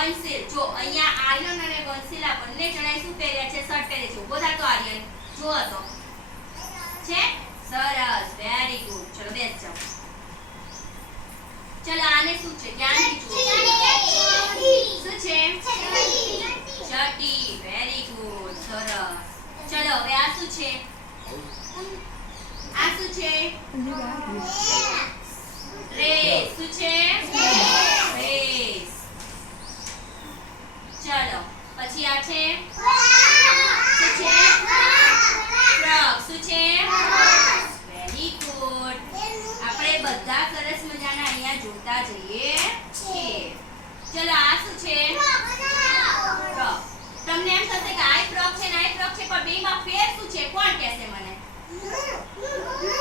વંશીલ જો અહીંયા આર્યન અને વંશીલ આ બંને જણાએ શું પહેર્યા છે શર્ટ પહેરે છે ઉભો થા તો આર્યન જો તો છે સરસ વેરી ગુડ ચલો બેસ જાઓ ચલો આને શું છે ધ્યાનથી જુઓ શું છે ચટી વેરી ગુડ સરસ ચલો હવે આ શું છે આ શું છે રેસ શું છે રેસ ચલો પછી આ છે શું છે ફ્રોક શું છે વેરી ગુડ આપણે બધા સરસ મજાના અહીંયા જોતા જઈએ છીએ ચલો આ શું છે ફ્રોક તમને એમ થશે કે આ ફ્રોક છે ને આ ફ્રોક છે પણ બેમાં ફેર શું છે કોણ કહેશે મને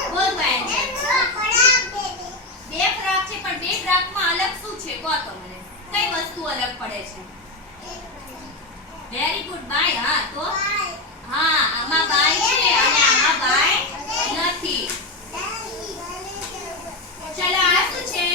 બોલ બેન બે ફ્રોક છે પણ બે ફ્રોકમાં અલગ શું છે કહો તો મને કઈ વસ્તુ અલગ પડે છે વેરી ગુડ બાય હા તો હા આમાં બાય છે અને આમાં બાય નથી ચલો આ શું છે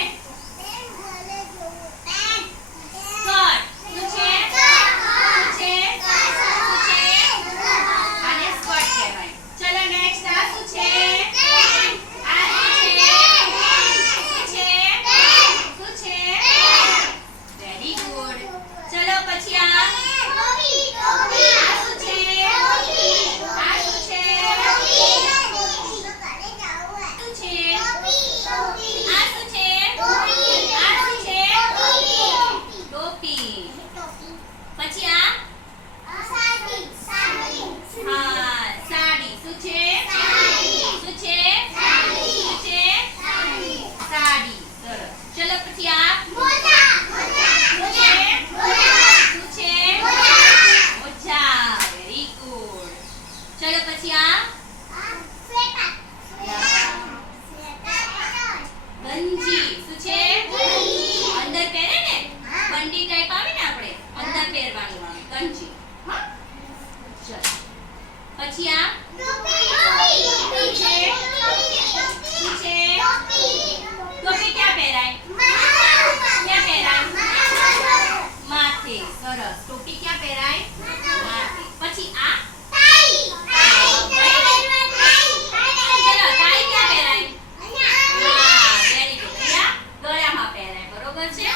પછી આ ટોપી ક્યાં પહેરાય માથે સરસ ટોપી ક્યાં પહેરાય માથે પછી આ ટાઈ ચલો ટાઈ ક્યાં પહેરાય હા વેરી ગુડ અહીંયા ગળામાં પહેરાય બરોબર છે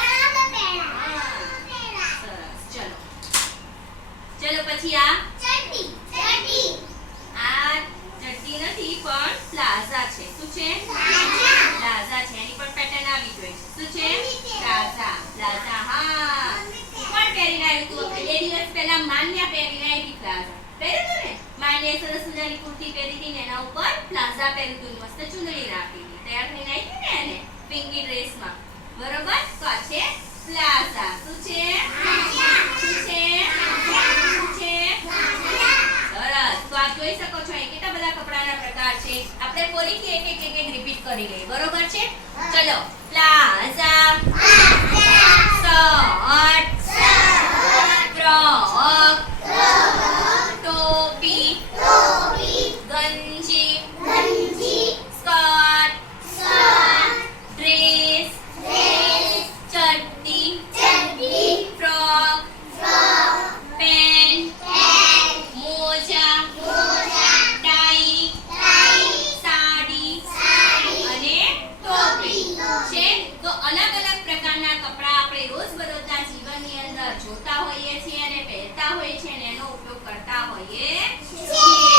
સરસ ચલો પછી આ આ ચડ્ડી નથી પણ પ્લાઝા છે શું છે પ્લાઝા છે એની પણ પેટર્ન આવી જોઈએ છે શું છે પ્લાઝા હા કોણ પહેરીને આવ્યું તું આપણે બે દિવસ પહેલા માન્યા પહેરીને આવી પ્લાઝા પહેર્યું તું ને માન્યાએ સરસ મજાની કુર્તી પહેરી હતી ને એના ઉપર પ્લાઝા પહેર્યું તું મસ્ત ચુંદડી રાખી હતી તૈયાર થઈને આવી હતી ને એને પિંકી ડ્રેસમાં બરોબર તો આ છે પ્લાઝા શું છે સરસ તો આપ જોઈ શકો છો અહીં કેટલા બધા કપડાના પ્રકાર છે આપણે ફરીથી એક રિપીટ કરી લઈએ બરોબર છે ચલો પ્લાઝા શર્ટ ફ્રોક ટોપી ગંજી સ્કર્ટ ડ્રેસ ચડ્ડી ફ્રોક પેન્ટ મોજા ટાઈ સાડી અને ટોપી છે તો અલગ અલગ પ્રકારના કપડા આપણે રોજબરોજના જીવનની અંદર જોતા હોઈએ છીએ અને પહેરતા હોઈએ છીએ અને એનો ઉપયોગ કરતા હોઈએ છીએ